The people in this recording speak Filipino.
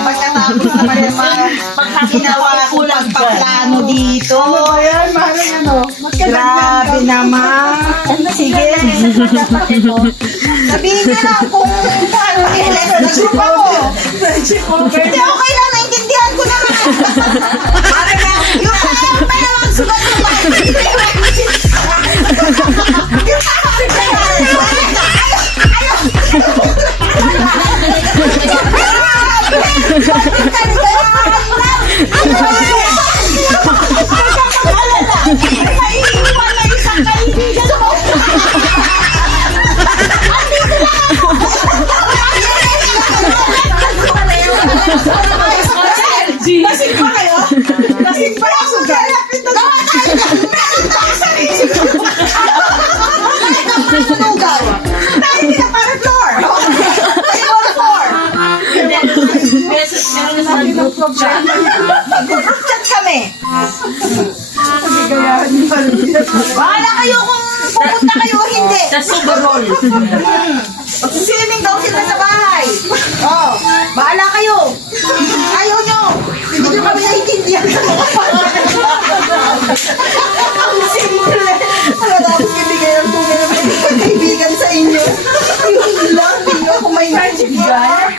Pagkatapos naman naman, ginawa ko pagpaplano dito. Ayan, maaaring ano. Grabe naman. Sige. Sabihin niyo lang kung paano nag-ship ako. Hindi, okay lang. Naintindihan ko naman. Yung ayaw pa naman sugat-sugat. Lasing pa kayo? Lasing pa yung sugat? Gawa tayo na. Meron tayo sa sarili ko. Kahit ang manunugaw. Tayo nila para floor. Tayo on floor. Mag-group chat kami. Bahala kayo kung pupunta kayo o hindi. Magsisiming daw sila sa bahay. Oh, bahala kayo. Ayaw nyo. Hindi nyo kami naiintindihan sa mga ang simple. Tapos ibigay ang tunay na may kaibigan sa inyo. Yung lang, hindi nyo ako may naiintindihan.